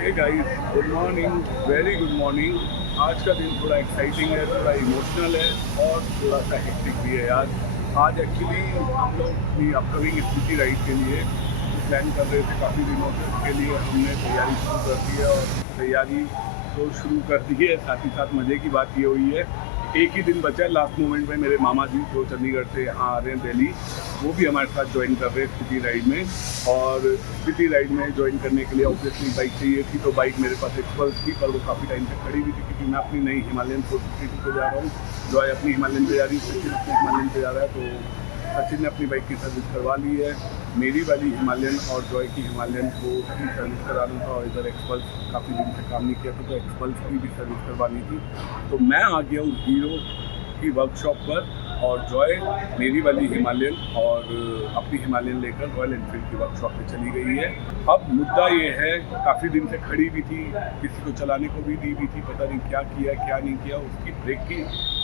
हे guys, good morning, very good morning. आज का दिन थोड़ा एक्साइटिंग है, थोड़ा इमोशनल है और थोड़ा सा हेक्टिक भी है यार। आज एक्चुअली हम लोग अपनी अपकमिंग स्कूटी राइड के लिए प्लान कर रहे थे काफ़ी दिनों से। उसके लिए हमने तैयारी शुरू कर दी है और तैयारी तो शुरू कर दी है, साथ ही साथ मज़े की बात ये हुई है एक ही दिन बचा है। लास्ट मोमेंट में मेरे मामा जी जो चंडीगढ़ से यहाँ आ रहे हैं दिल्ली, वो भी हमारे साथ ज्वाइन कर रहे हैं सिटी राइड में। और सिटी राइड में ज्वाइन करने के लिए ऑब्वियसली बाइक चाहिए थी, तो बाइक मेरे पास एक्सपल्स थी, पर वो काफ़ी टाइम से खड़ी हुई थी क्योंकि मैं अपनी नई हिमालयन 452 पे जा रहा हूँ। जॉय अपनी हिमालयन पे जा रही है, सचिन अपनी हिमालयन पे जा रहा है। तो सचिन ने अपनी बाइक की सर्विस करवा ली है, मेरी वाली हिमालयन और जॉय की हिमालयन को भी सर्विस कराना था। और इधर एक्सपल्स काफ़ी दिन से काम नहीं किया था, तो एक्सपल्स की भी सर्विस करवानी थी। तो मैं आ गया हूँ हीरो की वर्कशॉप पर, और जॉय मेरी वाली हिमालयन और अपनी हिमालयन लेकर रॉयल एनफील्ड की वर्कशॉप पे चली गई है। अब मुद्दा ये है, काफ़ी दिन से खड़ी भी थी, किसी को चलाने को भी दी भी थी, पता नहीं क्या किया क्या नहीं किया। उसकी ब्रेक की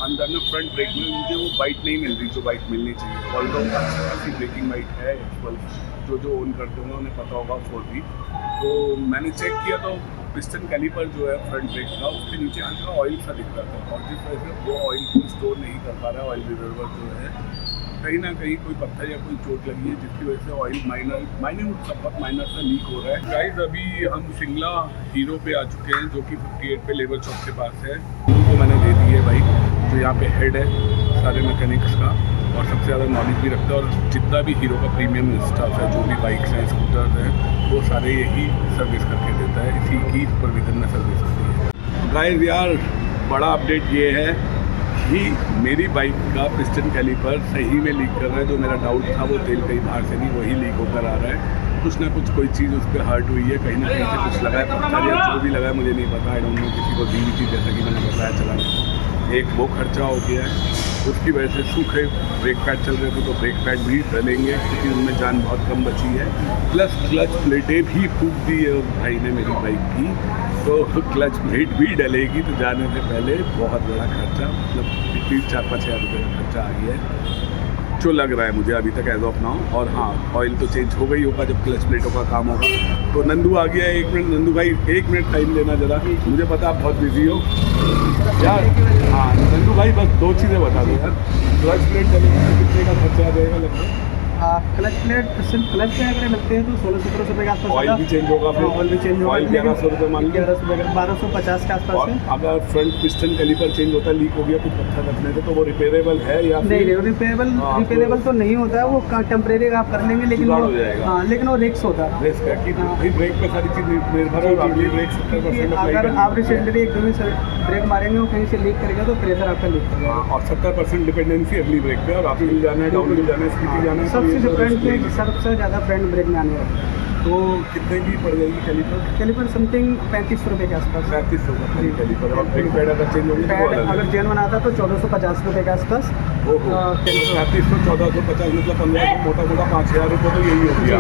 अंदर में फ्रंट ब्रेक में मुझे वो बाइट नहीं मिल रही जो बाइट मिलनी चाहिए। ऑल्दो अच्छी ब्रेकिंग बाइट है एक्सपल्स, जो ओन करते होंगे उन्हें पता होगा 4V। तो मैंने चेक किया तो पिस्टन कैलिपर जो है फ्रंट ब्रेक का, उसके नीचे हल्का ऑयल सा दिख रहा था, और जिस वजह से वो ऑयल को स्टोर नहीं कर पा रहा है। ऑयल रिजर्वर जो है कहीं ना कहीं कोई पत्थर या कोई चोट लगी है, जिसकी वजह से ऑयल बहुत माइनर सा लीक हो रहा है। गाइस, अभी हम शिमला हीरो पे आ चुके हैं, जो कि 58 पे लेबर चौक के पास है। उनको मैंने दे दी है बाइक, जो यहाँ पे हेड है सारे मैकेनिक्स का और सबसे ज़्यादा नॉलेज भी रखता है। और जितना भी हीरो का प्रीमियम स्टाफ है, जो भी बाइक्स हैं, स्कूटर्स हैं, वो सारे यही सर्विस करके देता है, इसी की सुपरविजन में सर्विस होती है। गाइस यार, बड़ा अपडेट ये है कि मेरी बाइक का पिस्टन कैलिपर सही में लीक कर रहा है। जो मेरा डाउट था वो तेल कहीं बाहर से नहीं, वही लीक होकर आ रहा है। कुछ ना कुछ कोई चीज़ उस पर हर्ट हुई है, कहीं ना कहीं से कुछ लगा है, पत्थर या जो भी लगा है मुझे नहीं पता। आई डोंट नो, किसी को दी हुई थी, जैसा कि मैंने बताया चलाने। एक वो खर्चा हो गया है, उसकी वजह से सूखे ब्रेक पैड चल रहे थे, तो ब्रेक पैड भी डलेंगे क्योंकि उनमें जान बहुत कम बची है। प्लस क्लच प्लेटें भी फूक दी है भाई ने मेरी बाइक की, तो क्लच प्लेट भी डलेगी। तो जाने से पहले बहुत बड़ा खर्चा, मतलब 4-5 हज़ार रुपये का खर्चा आ गया है, जो लग रहा है मुझे अभी तक एज ऑफ नाउ। और हाँ, ऑयल तो चेंज हो गई होगा जब क्लच प्लेटों का काम होगा। तो नंदू आ गया है, 1 मिनट नंदू भाई, 1 मिनट टाइम लेना ज़रा, मुझे पता आप बहुत बिजी हो यार। हाँ नंदू भाई, बस 2 चीज़ें बता दो यार। क्लच प्लेट चलेगी तो कितने का खर्चा आ जाएगा लगभग? क्लच प्लेट सिर्फ क्लच के अगर लगते हैं तो 1600-1700 रुपये के आसपास। ऑयल भी चेंज होगा, फिर ऑयल भी चेंज होगा। ऑयल 1100 रुपये मान लीजिए, 1250 के आसपास और है। अगर फ्रंट पिस्टन कैलिपर चेंज होता है, लीक हो गया कुछ पत्थर रखने से, तो वो रिपेयरेबल है या नहीं, रिपेयरेबल तो नहीं होता है, वो टेम्परेरी आप कर लेंगे, लेकिन जुगाड़ वो हो जाएगा। हाँ, लेकिन वो रिस्क होता है। रिस्क है कि भाई ब्रेक पे सारी चीज़ निर्भर है, और अगली ब्रेक 70% अगर आप रिसेंटली एक दो ब्रेक मारेंगे और कहीं से लीक करेगा तो प्रेशर आपका लीक करेगा। और 70% डिपेंडेंसी अगली ब्रेक पे, और आपको जाना है, डाउन हिल जाना है, स्पीड जाना है, सबसे डिफरेंट, सबसे ज़्यादा फ्रंट ब्रेक में आने वाला है। तो कितने की पड़ जाएगी कैलिपर? समथिंग 3500 रुपये के आसपास। 3500 का कैलिपर, और ब्रेक पैड अगर चेंज होगी तो अगर जेल बनाता तो 1450 रुपये के आसपास। 3500 1450 मतलब 1500, मोटा 5000 रुपये तो यही हो गया।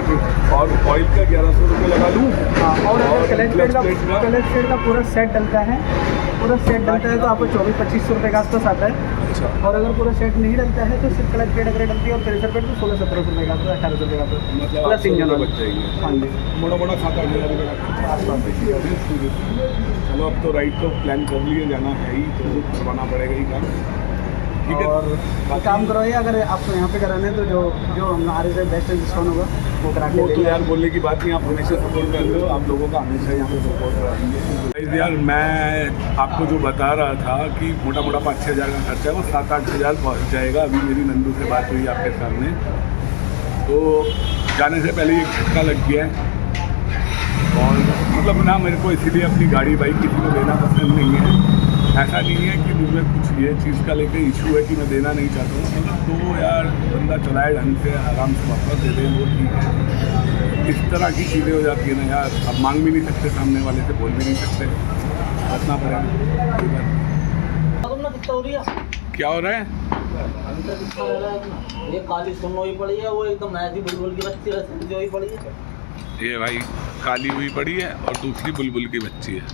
और ऑयल का 1100 रुपये लगा लूँ। और अगर क्लच प्लेट का पूरा सेट डलता है, तो आपको 24-2500 रुपये के आसपास आता है। अच्छा। और अगर पूरा सेट नहीं डलता है तो सिर्फ क्लच प्लेट अगर डलती है और प्रेशर प्लेट तो 1600-1700 रुपये का आता है, 1800 रुपये का आता है, मतलब प्लस इंजन बच जाएंगे। हाँ जी, मोटा 7-8 हज़ार रुपये का आसपास। चलो, अब तो राइड तो प्लान कर लिए, जाना है ही, तो करवाना पड़ेगा ही काम। ठीक है, और काम करवाइए। अगर आपको यहाँ पे कराने तो जो हमारे से बेस्ट डिस्काउंट होगा वो करा के वो तो यार बोलने की बात नहीं, आप हमेशा सपोर्ट करते हो, आप लोगों का हमेशा यहाँ पे सपोर्ट कराएंगे। यार मैं आपको जो बता रहा था कि मोटा 5-6 हज़ार का खर्चा है, वो 7-8 हज़ार पहुँच जाएगा। अभी मेरी नंदू से बात हुई आपके सामने, तो जाने से पहले एक झटका लग गया है। और मतलब ना, मेरे को इसीलिए अपनी गाड़ी बाइक किसी को देना पसंद नहीं है। ऐसा नहीं है कि मुझे कुछ ये चीज़ का लेकर इशू है कि मैं देना नहीं चाहता हूँ, मतलब तो यार बंदा चलाए ढंग से, आराम से वापस दे दे, वो ठीक है। इस तरह की चीज़ें हो जाती है ना यार, अब मांग भी नहीं सकते, सामने वाले से बोल भी नहीं सकते, रखना पड़ेगा। क्या हो रहा है? ये काली सुनो ही पड़ी है, वो एकदम ऐसी बुलबुल की बच्ची रस्सी जो ही पड़ी है। ये भाई काली हुई पड़ी है और दूसरी बुलबुल की बच्ची है।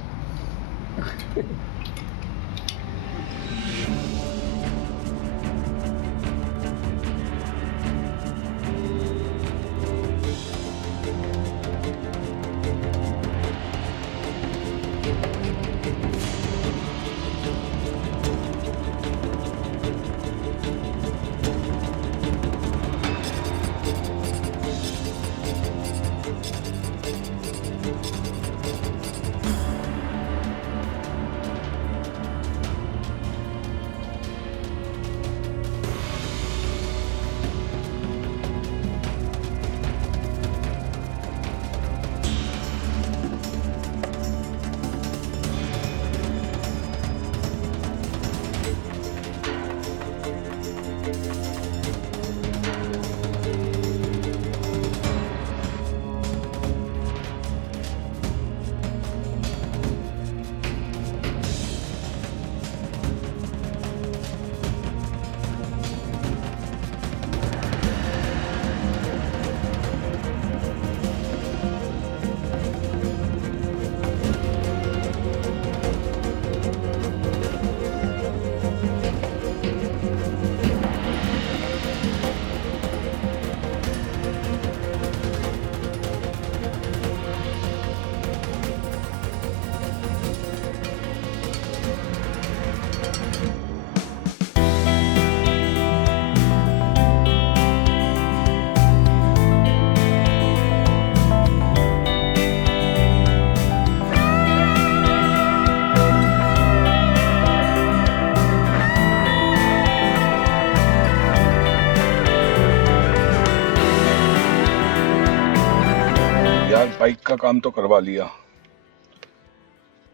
बाइक का काम तो करवा लिया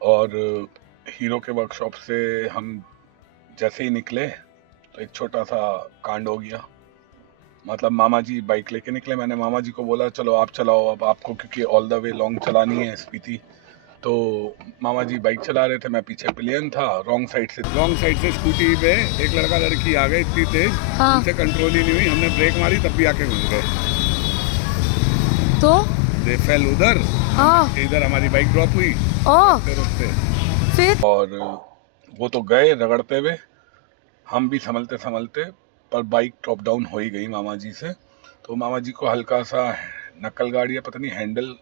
और हीरो के वर्कशॉप से हम जैसे ही निकले तो एक छोटा सा कांड हो गया। मतलब मामा जी बाइक लेके निकले, मैंने मामा जी को बोला चलो आप चलाओ अब आपको, क्योंकि ऑल द वे लॉन्ग चलानी है स्पीति। तो मामा जी बाइक चला रहे थे, मैं पीछे पिलियन था। रॉन्ग साइड से स्कूटी पे एक लड़का लड़की आ गए इतनी तेज, उनसे कंट्रोल ही नहीं हुई, हमने ब्रेक मारी तब भी आके घुस गए। तो दे फेल उधर, इधर हमारी बाइक ड्रॉप हुई फिर और वो तो गए रगड़ते हुए, हम भी संभलते पर बाइक टॉप डाउन हो ही गई मामा जी से। तो मामा जी को हल्का सा नकल गाड़ी या पता नहीं हैंडल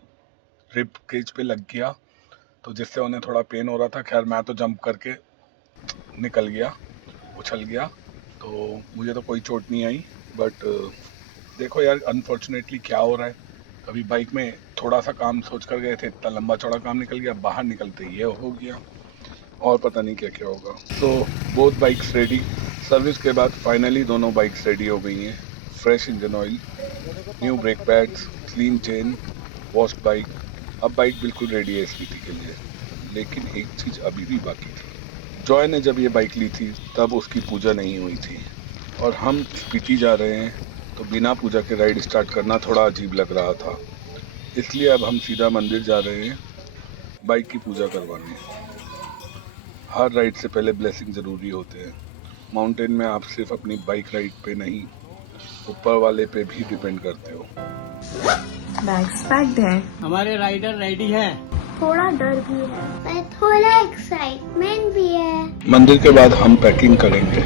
रिब केज पे लग गया, तो जिससे उन्हें थोड़ा पेन हो रहा था। खैर मैं तो जंप करके निकल गया, उछल गया, तो मुझे तो कोई चोट नहीं आई। बट देखो यार अनफॉर्चुनेटली क्या हो रहा है, कभी बाइक में थोड़ा सा काम सोच कर गए थे, इतना लंबा चौड़ा काम निकल गया, बाहर निकलते ये हो गया और पता नहीं क्या क्या होगा। So both bikes ready. Service के बाद फाइनली दोनों बाइक्स रेडी हो गई हैं। Fresh engine oil, new brake pads, clean chain, wash bike. अब बाइक बिल्कुल रेडी है स्पीति के लिए। लेकिन एक चीज़ अभी भी बाकी थी। जॉय ने जब ये बाइक ली थी तब उसकी पूजा नहीं हुई थी और हम स्पीति जा रहे हैं तो बिना पूजा के राइड स्टार्ट करना थोड़ा अजीब लग रहा था। इसलिए अब हम सीधा मंदिर जा रहे हैं बाइक की पूजा करवाने। हर राइड से पहले ब्लेसिंग ज़रूरी होते हैं। माउंटेन में आप सिर्फ अपनी बाइक राइड पे नहीं, ऊपर वाले पे भी डिपेंड करते हो। बैग्स पैक्ड है, हमारे राइडर रेडी है। थोड़ा डर भी है पर थोड़ा एक्साइटमेंट भी है। मंदिर के बाद हम पैकिंग करेंगे।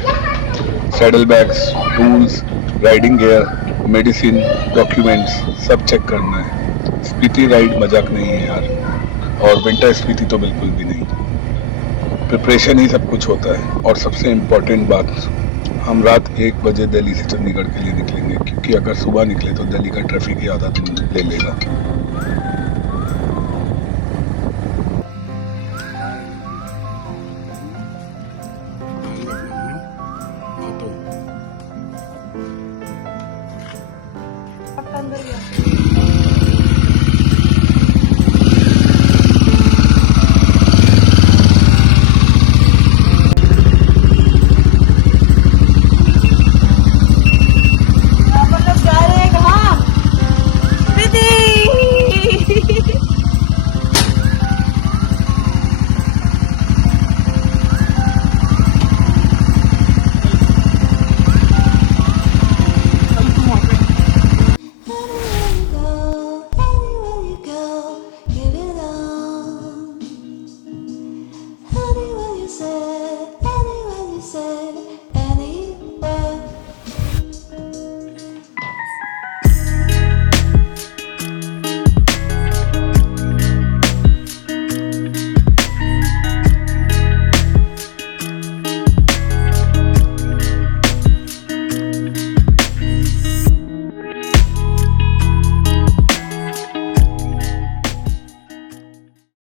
Saddle bags, tools, riding gear, medicine, documents सब चेक करना है। स्पीति राइड मजाक नहीं है यार, और विंटर स्पीति तो बिल्कुल भी नहीं। प्रिपरेशन ही सब कुछ होता है। और सबसे इम्पोर्टेंट बात, हम रात 1 बजे दिल्ली से चंडीगढ़ के लिए निकलेंगे, क्योंकि अगर सुबह निकले तो दिल्ली का ट्रैफिक ही आधा दिन ले लेगा।